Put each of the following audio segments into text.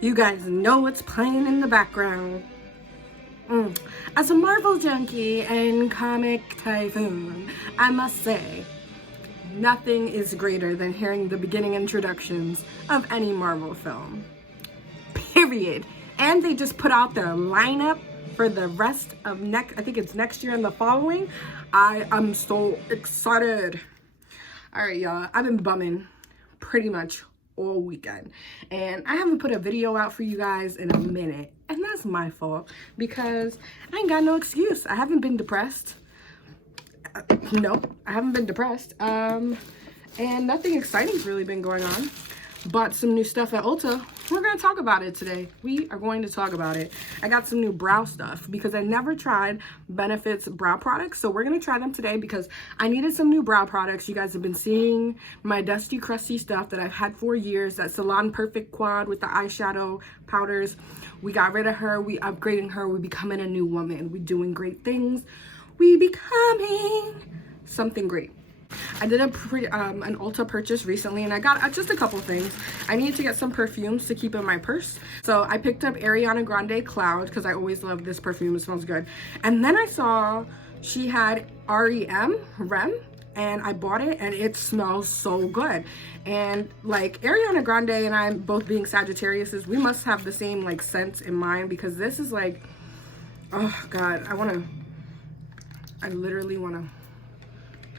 You guys know what's playing in the background. As a Marvel junkie and comic typhoon, I must say, nothing is greater than hearing the beginning introductions of any Marvel film. Period. And they just put out their lineup for the rest of I think it's next year and the following. I am so excited. All right, y'all, I've been bumming pretty much all weekend, and I haven't put a video out for you guys in a minute, and that's my fault because I ain't got no excuse. I haven't been depressed. No, I haven't been depressed. And nothing exciting's really been going on. Bought some new stuff at Ulta. We're gonna talk about it today. We are going to talk about it. I got some new brow stuff because I never tried Benefit's brow products, so we're gonna try them today because I needed some new brow products. You guys have been seeing my dusty, crusty stuff that I've had for years, that Salon Perfect Quad with the eyeshadow powders. We got rid of her, we upgrading her, we becoming a new woman. We doing great things. We becoming something great. I did an Ulta purchase recently, and I got just a couple things. I need to get some perfumes to keep in my purse. So I picked up Ariana Grande Cloud because I always love this perfume. It smells good. And then I saw she had REM, and I bought it, and it smells so good. And like Ariana Grande and I, both being Sagittariuses, we must have the same like scents in mind because this is like, oh God, I literally want to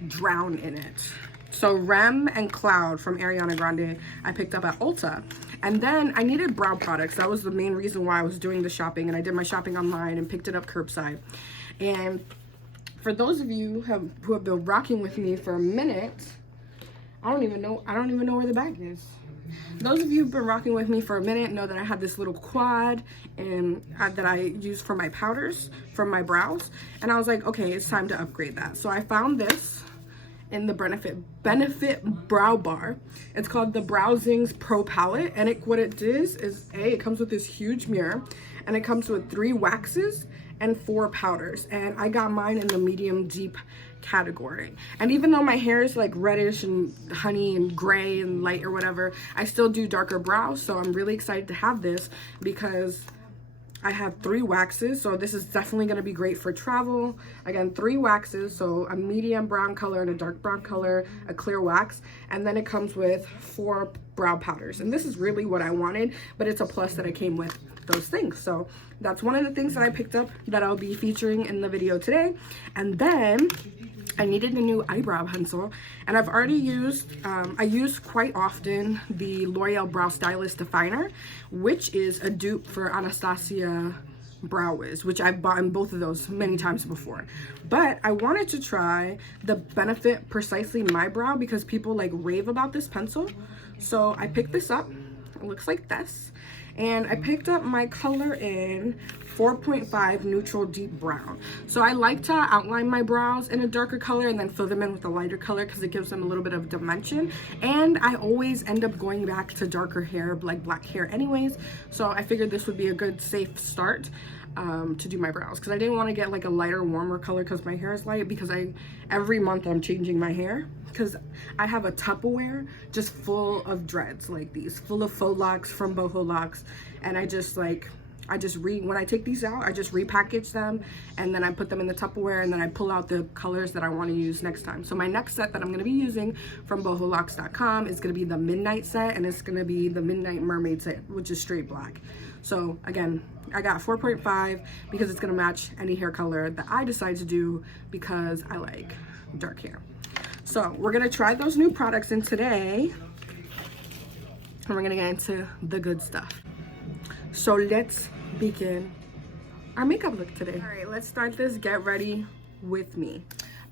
drown in it. So Rem and Cloud from Ariana Grande I picked up at Ulta, and then I needed brow products. That was the main reason why I was doing the shopping, and I did my shopping online and picked it up curbside. And for those of you who have been rocking with me for a minute, I don't even know where the bag is. Those of you who've been rocking with me for a minute know that I had this little quad and that I use for my powders from my brows, and I was like, okay, it's time to upgrade that. So I found this in the Benefit brow bar. It's called the Zings Pro Palette, and what it is it comes with this huge mirror, and it comes with 3 waxes and 4 powders, and I got mine in the medium deep category. And even though my hair is like reddish and honey and gray and light or whatever, I still do darker brows, so I'm really excited to have this because I have 3 waxes, so this is definitely going to be great for travel. Again, 3 waxes, so a medium brown color and a dark brown color, a clear wax, and then it comes with 4 brow powders. And this is really what I wanted, but it's a plus that it came with those things. So that's one of the things that I picked up that I'll be featuring in the video today. And then I needed a new eyebrow pencil, and I've already used, I use quite often the L'Oreal Brow Stylist Definer, which is a dupe for Anastasia Brow Wiz, which I've bought in both of those many times before. But I wanted to try the Benefit Precisely My Brow because people like rave about this pencil. So I picked this up. It looks like this. And I picked up my color in 4.5 neutral deep brown. So I like to outline my brows in a darker color and then fill them in with a lighter color because it gives them a little bit of dimension. And I always end up going back to darker hair, like black hair anyways. So I figured this would be a good safe start to do my brows, because I didn't want to get like a lighter, warmer color because my hair is light, because every month I'm changing my hair because I have a Tupperware just full of dreads like these, full of faux locks from Boho Locks, and when I take these out, I just repackage them, and then I put them in the Tupperware, and then I pull out the colors that I want to use next time. So my next set that I'm going to be using from BohoLocks.com is going to be the Midnight set, and it's going to be the Midnight Mermaid set, which is straight black. So again, I got 4.5 because it's going to match any hair color that I decide to do because I like dark hair. So we're going to try those new products in today, and we're going to get into the good stuff. So let's begin our makeup look today. All right, let's start this get ready with me.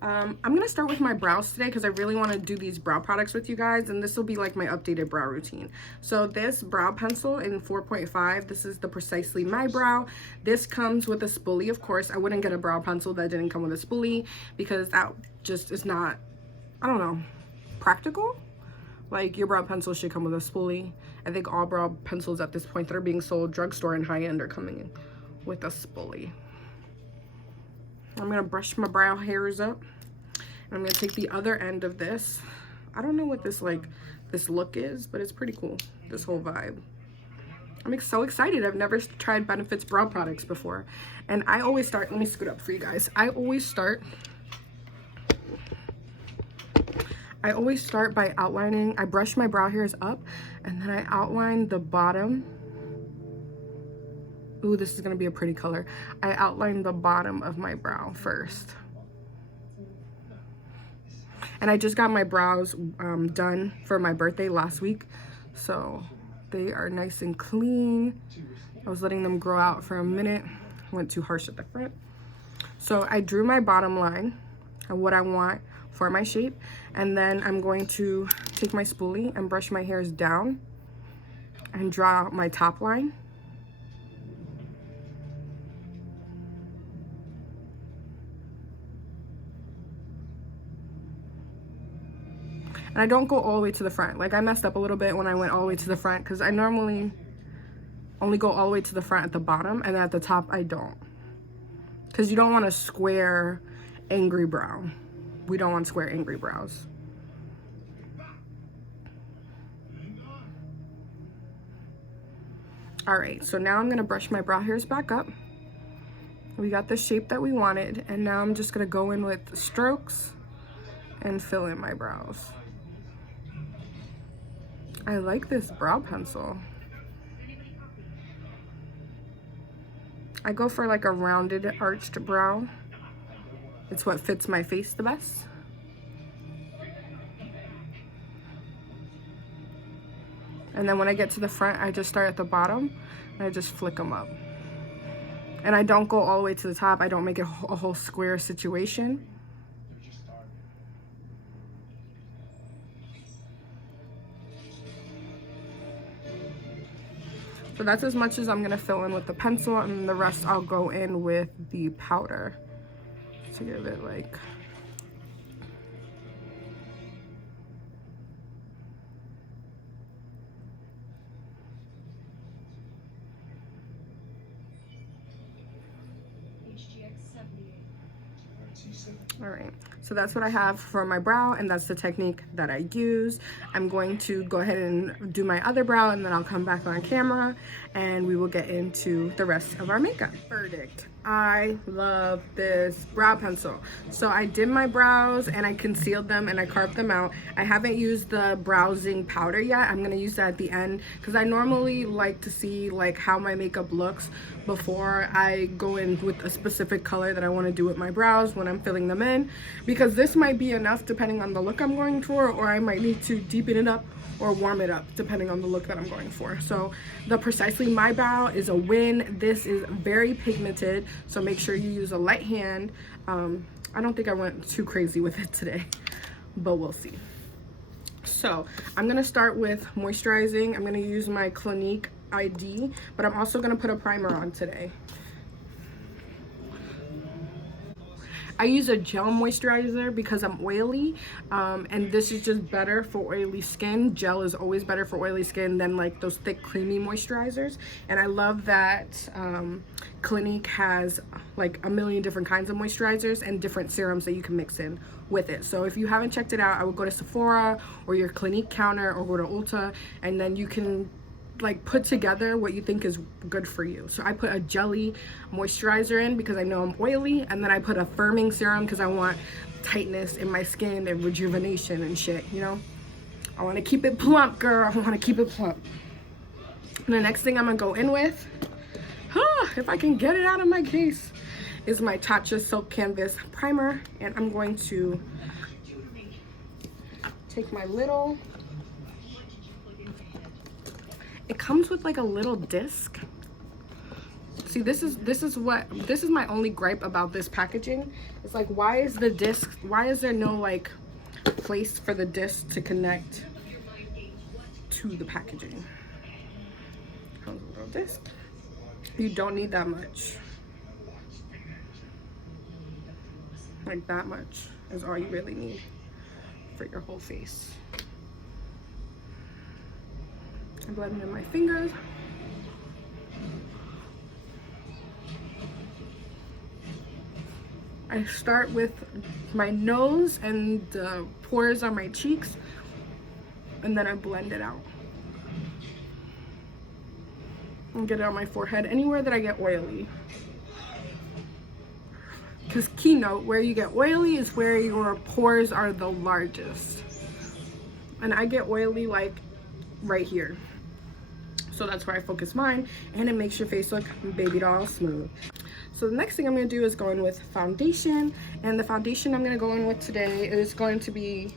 I'm gonna start with my brows today because I really want to do these brow products with you guys, and this will be like my updated brow routine. So this brow pencil in 4.5, this is the Precisely My Brow. This comes with a spoolie. Of course, I wouldn't get a brow pencil that didn't come with a spoolie because that just is not, I don't know, practical. Like, your brow pencil should come with a spoolie. I think all brow pencils at this point that are being sold drugstore and high-end are coming in with a spoolie. I'm going to brush my brow hairs up. And I'm going to take the other end of this. I don't know what this look is, but it's pretty cool, this whole vibe. I'm so excited. I've never tried Benefit's brow products before. And I always start, let me scoot up for you guys. I always start by outlining. I brush my brow hairs up and then I outline the bottom. Ooh, this is gonna be a pretty color. I outline the bottom of my brow first. And I just got my brows done for my birthday last week. So they are nice and clean. I was letting them grow out for a minute. Went too harsh at the front. So I drew my bottom line and what I want for my shape. And then I'm going to take my spoolie and brush my hairs down and draw out my top line. And I don't go all the way to the front. Like, I messed up a little bit when I went all the way to the front because I normally only go all the way to the front at the bottom, and at the top I don't. Because you don't want a square, angry brow. We don't want square, angry brows. Alright, so now I'm going to brush my brow hairs back up. We got the shape that we wanted, and now I'm just going to go in with strokes and fill in my brows. I like this brow pencil. I go for like a rounded arched brow. It's what fits my face the best. And then when I get to the front, I just start at the bottom and I just flick them up. And I don't go all the way to the top. I don't make it a whole square situation. So that's as much as I'm gonna fill in with the pencil, and the rest I'll go in with the powder to give it like. All right, so that's what I have for my brow, and that's the technique that I use. I'm going to go ahead and do my other brow, and then I'll come back on camera and we will get into the rest of our makeup. Verdict: I love this brow pencil. So I did my brows and I concealed them and I carved them out. I haven't used the browsing powder yet. I'm gonna use that at the end because I normally like to see like how my makeup looks before I go in with a specific color that I want to do with my brows when I'm filling them in, because this might be enough depending on the look I'm going for, or I might need to deepen it up or warm it up depending on the look that I'm going for. So the Precisely My Brow is a win. This is very pigmented, so make sure you use a light hand. I don't think I went too crazy with it today, but we'll see. So I'm gonna start with moisturizing. I'm gonna use my Clinique ID, but I'm also gonna put a primer on today. I use a gel moisturizer because I'm oily, and this is just better for oily skin. Gel is always better for oily skin than like those thick creamy moisturizers. And I love that Clinique has like a million different kinds of moisturizers and different serums that you can mix in with it. So if you haven't checked it out, I would go to Sephora or your Clinique counter or go to Ulta, and then you can like put together what you think is good for you. So I put a jelly moisturizer in because I know I'm oily, and then I put a firming serum because I want tightness in my skin and rejuvenation and shit, you know? I want to keep it plump, girl. I want to keep it plump. And the next thing I'm gonna go in with, if I can get it out of my case, is my Tatcha Silk Canvas Primer. And I'm going to take my little, it comes with like a little disc. See, this is my only gripe about this packaging. It's like, why is there no like place for the disc to connect to the packaging? Comes with a little disc. You don't need that much. Like that much is all you really need for your whole face. I blend it in my fingers. I start with my nose and the pores on my cheeks, and then I blend it out. and get it on my forehead, anywhere that I get oily. Because keynote, where you get oily is where your pores are the largest. And I get oily like right here. So that's where I focus mine, and it makes your face look baby doll smooth. So the next thing I'm going to do is go in with foundation, and the foundation I'm going to go in with today is going to be,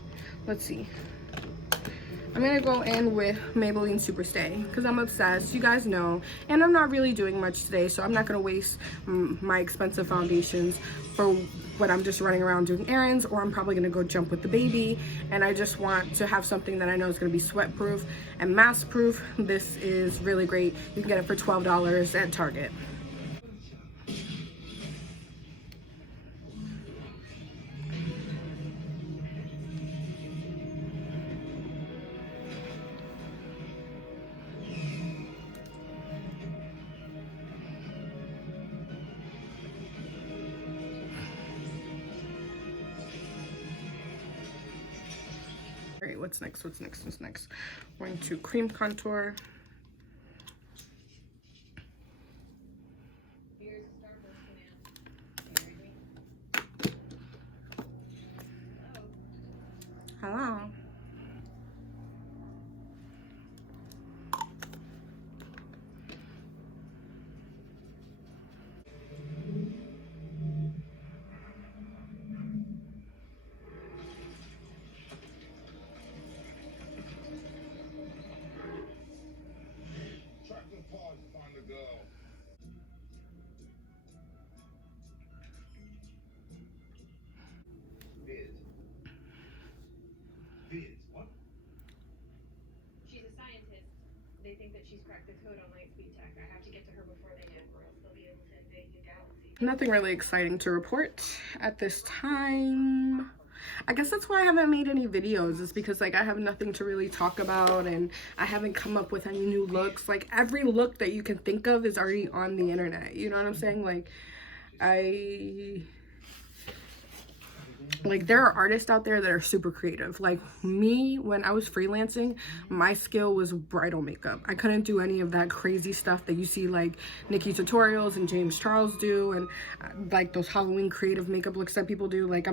let's see, I'm going to go in with Maybelline Superstay because I'm obsessed, you guys know, and I'm not really doing much today, so I'm not going to waste my expensive foundations for when I'm just running around doing errands, or I'm probably going to go jump with the baby, and I just want to have something that I know is going to be sweat proof and mask proof. This is really great. You can get it for $12 at Target. All right, what's next? What's next? Going to cream contour. Hello. What? She's a scientist. They think that she's cracked the code on light speed tech. I have to get to her before they do, or else they'll be able to invade the galaxy. Nothing really exciting to report at this time. I guess that's why I haven't made any videos, is because like I have nothing to really talk about, and I haven't come up with any new looks. Like every look that you can think of is already on the internet, you know what I'm saying? Like there are artists out there that are super creative. Like me, when I was freelancing, my skill was bridal makeup. I couldn't do any of that crazy stuff that you see like Nikki Tutorials and James Charles do, and like those Halloween creative makeup looks that people do. Like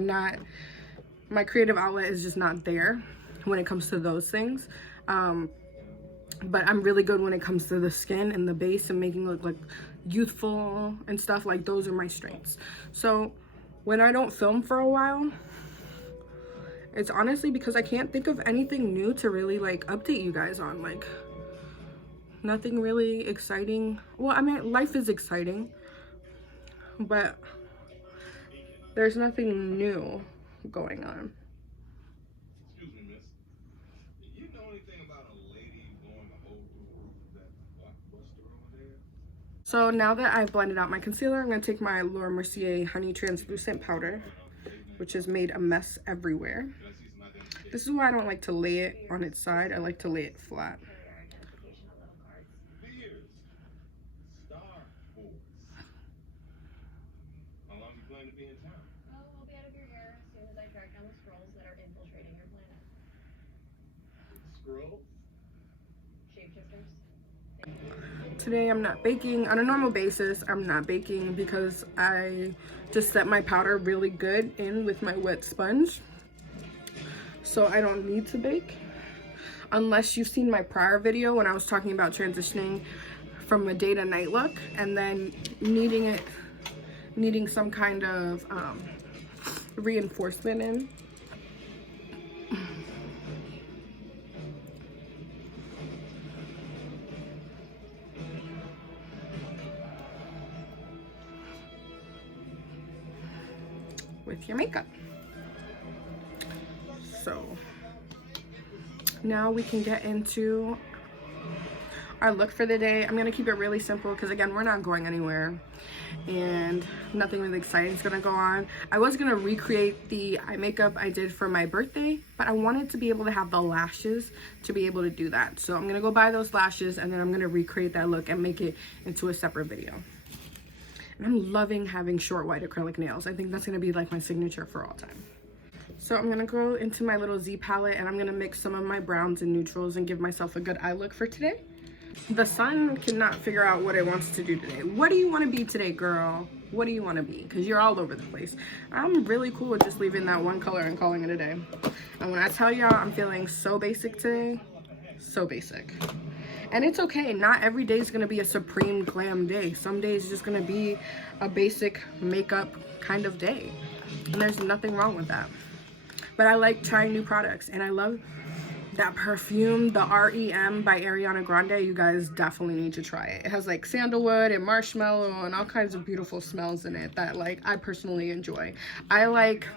my creative outlet is just not there when it comes to those things. But I'm really good when it comes to the skin and the base and making it look like youthful and stuff. Like those are my strengths. So when I don't film for a while, it's honestly because I can't think of anything new to really like update you guys on. Like nothing really exciting. Well, I mean, life is exciting, but there's nothing new going on. Excuse me, miss. Do you know anything about a lady blowing a hole through the roof of that blockbuster over there? So now that I've blended out my concealer, I'm going to take my Mercier Honey Translucent Powder, which has made a mess everywhere. This is why I don't like to lay it on its side. I like to lay it flat. Star Wars. How long you plan to be in town? Well, we'll be out of your hair as soon as I track down the scrolls that are infiltrating your planet. Scrolls? Shapeshifters. Today I'm not baking. On a normal basis, I'm not baking because I just set my powder really good in with my wet sponge. So I don't need to bake. Unless you've seen my prior video when I was talking about transitioning from a day to night look and then needing some kind of reinforcement in. With your makeup. So now we can get into our look for the day. I'm gonna keep it really simple because again, we're not going anywhere and nothing really exciting is gonna go on. I was gonna recreate the eye makeup I did for my birthday, but I wanted to be able to have the lashes to be able to do that. So I'm gonna go buy those lashes and then I'm gonna recreate that look and make it into a separate video. And I'm loving having short white acrylic nails. I think that's gonna be like my signature for all time. So I'm gonna go into my little Z palette and I'm gonna mix some of my browns and neutrals and give myself a good eye look for today. The sun cannot figure out what it wants to do today. What do you want to be today, girl? What do you want to be? Because you're all over the place. I'm really cool with just leaving that one color and calling it a day. And when I tell y'all I'm feeling so basic today, so basic. And it's okay. Not every day is going to be a supreme glam day. Some days is just going to be a basic makeup kind of day. And there's nothing wrong with that. But I like trying new products. And I love that perfume, the REM by Ariana Grande. You guys definitely need to try it. It has like sandalwood and marshmallow and all kinds of beautiful smells in it that like I personally enjoy. I like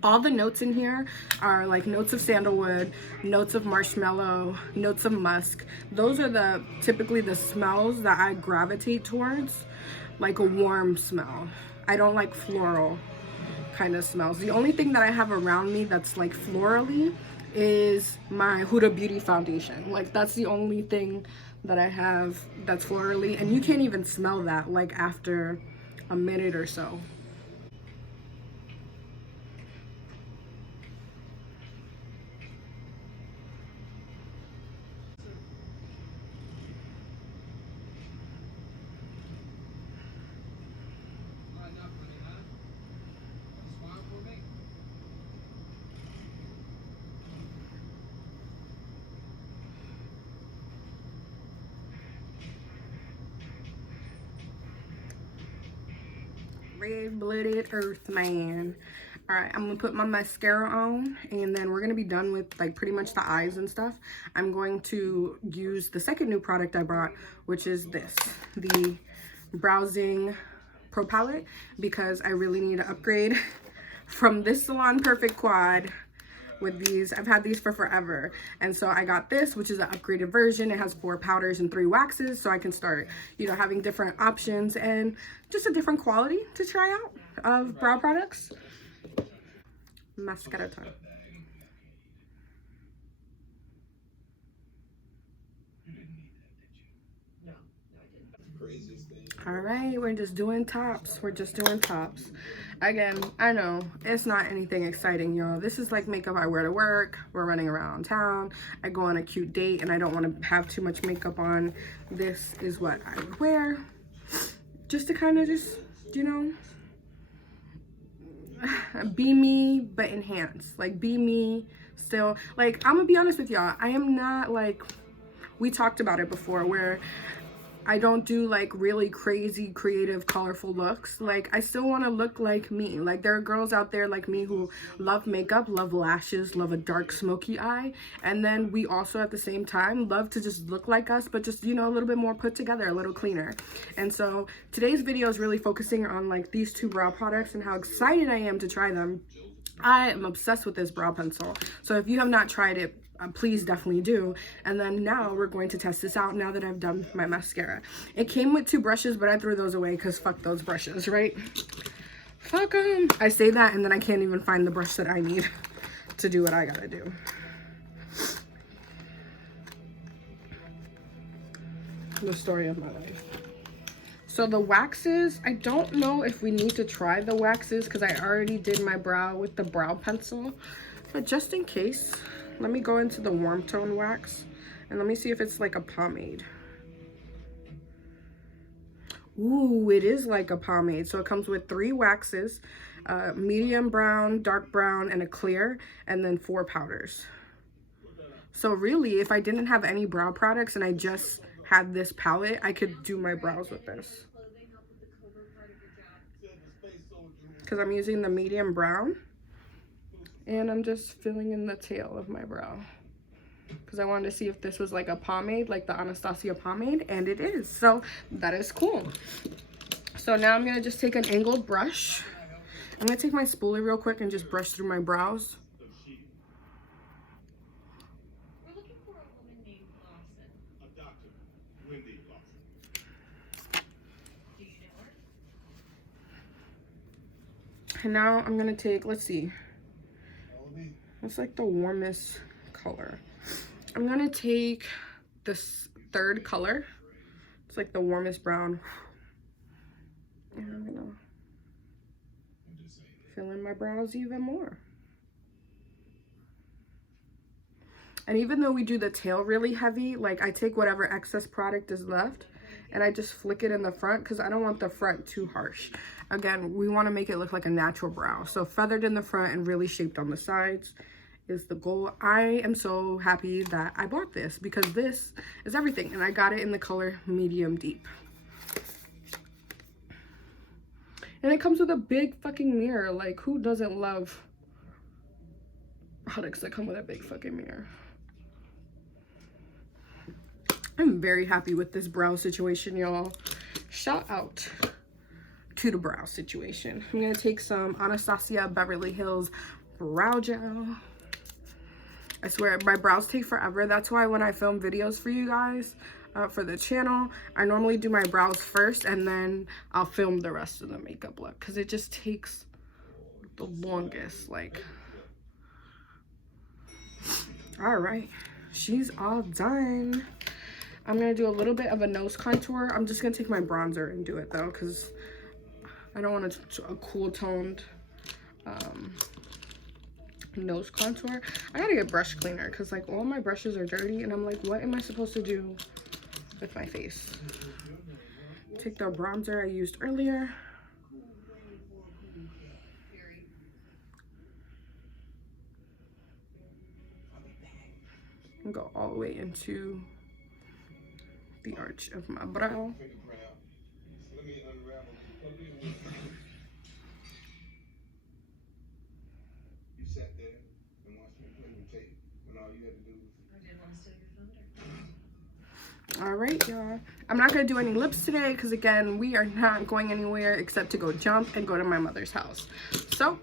all the notes in here are like notes of sandalwood, notes of marshmallow, notes of musk. Those are the typically the smells that I gravitate towards, like a warm smell. I don't like floral kind of smells. The only thing that I have around me that's like florally is my Huda Beauty foundation. Like that's the only thing that I have that's florally, and you can't even smell that like after a minute or so. Red-blooded earth man. All right, I'm gonna put my mascara on, and then we're gonna be done with like pretty much the eyes and stuff. I'm going to use the second new product I brought, which is this, the Browsing Pro Palette, because I really need to upgrade from this Salon Perfect Quad with these. I've had these for forever, and so I got this, which is an upgraded version. It has 4 powders and 3 waxes, so I can start, you know, having different options and just a different quality to try out of brow products. Mascara time. All right, we're just doing tops. We're just doing tops. Again, I know it's not anything exciting, y'all. This is like makeup I wear to work. We're running around town. I go on a cute date and I don't want to have too much makeup on. This is what I would wear just to kind of just, you know, be me but enhance. Like be me still. Like I'm gonna be honest with y'all, I am not like, we talked about it before, where I don't do like really crazy creative colorful looks. Like I still want to look like me. Like there are girls out there like me who love makeup, love lashes, love a dark smoky eye, and then we also at the same time love to just look like us, but just, you know, a little bit more put together, a little cleaner. And so today's video is really focusing on like these 2 brow products and how excited I am to try them. I am obsessed with this brow pencil, so if you have not tried it, please definitely do. And then now we're going to test this out now that I've done my mascara. It came with 2 brushes, but I threw those away because fuck those brushes, right? Fuck them. I say that and then I can't even find the brush that I need to do what I gotta do. The story of my life. So the waxes, I don't know if we need to try the waxes because I already did my brow with the brow pencil, but just in case, let me go into the warm tone wax and let me see if it's like a pomade. Ooh, it is like a pomade. So it comes with 3 waxes, medium brown, dark brown, and a clear, and then 4 powders. So really, if I didn't have any brow products and I just had this palette, I could do my brows with this. Because I'm using the medium brown. And I'm just filling in the tail of my brow because I wanted to see if this was like a pomade, like the Anastasia pomade, and it is. So that is cool. So now I'm gonna just take an angled brush. I'm gonna take my spoolie real quick and just brush through my brows. We're looking for a woman named Lawson. A doctor, Wendy Lawson. Do you know her? And now I'm gonna take, let's see. It's like the warmest color. I'm gonna take this 3rd color. It's like the warmest brown. And I'm gonna fill in my brows even more. And even though we do the tail really heavy, like I take whatever excess product is left and I just flick it in the front because I don't want the front too harsh. Again, we want to make it look like a natural brow. So feathered in the front and really shaped on the sides is the goal. I am so happy that I bought this because this is everything. And I got it in the color medium deep. And it comes with a big fucking mirror. Like, who doesn't love products that come with a big fucking mirror? I'm very happy with this brow situation, y'all. Shout out to the brow situation. I'm gonna take some Anastasia Beverly Hills brow gel. I swear, my brows take forever. That's why when I film videos for you guys, for the channel, I normally do my brows first and then I'll film the rest of the makeup look because it just takes the longest. Like, all right, she's all done. I'm gonna do a little bit of a nose contour. I'm just gonna take my bronzer and do it though, because I don't want a cool toned nose contour. I gotta get brush cleaner because like all my brushes are dirty and I'm like, what am I supposed to do with my face? Take the bronzer I used earlier. And go all the way into the arch of my brow. You sat there and watched me play with tape when all you had to do was... I didn't want to steal your thunder. All right, y'all. I'm not gonna do any lips today because again, we are not going anywhere except to go jump and go to my mother's house. So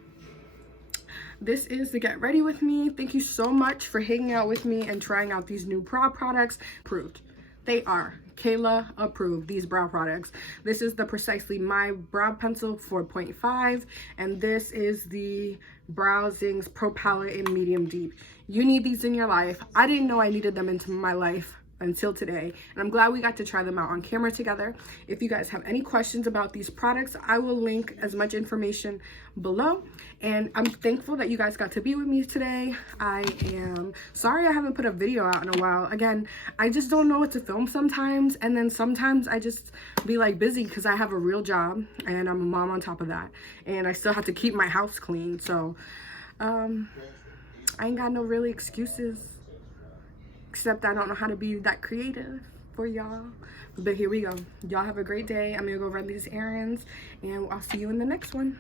this is the get ready with me. Thank you so much for hanging out with me and trying out these new brow products. Approved. They are Kayla approved, these brow products. This is the Precisely My Brow Pencil 4.5, and this is the Brow Zings Pro Palette in medium deep. You need these in your life. I didn't know I needed them into my life until today, and I'm glad we got to try them out on camera together. If you guys have any questions about these products, I will link as much information below, and I'm thankful that you guys got to be with me today. I am sorry I haven't put a video out in a while. Again, I just don't know what to film sometimes, and then sometimes I just be like busy because I have a real job and I'm a mom on top of that, and I still have to keep my house clean. So I ain't got no really excuses, except I don't know how to be that creative for y'all. But here we go. Y'all have a great day. I'm gonna go run these errands and I'll see you in the next one.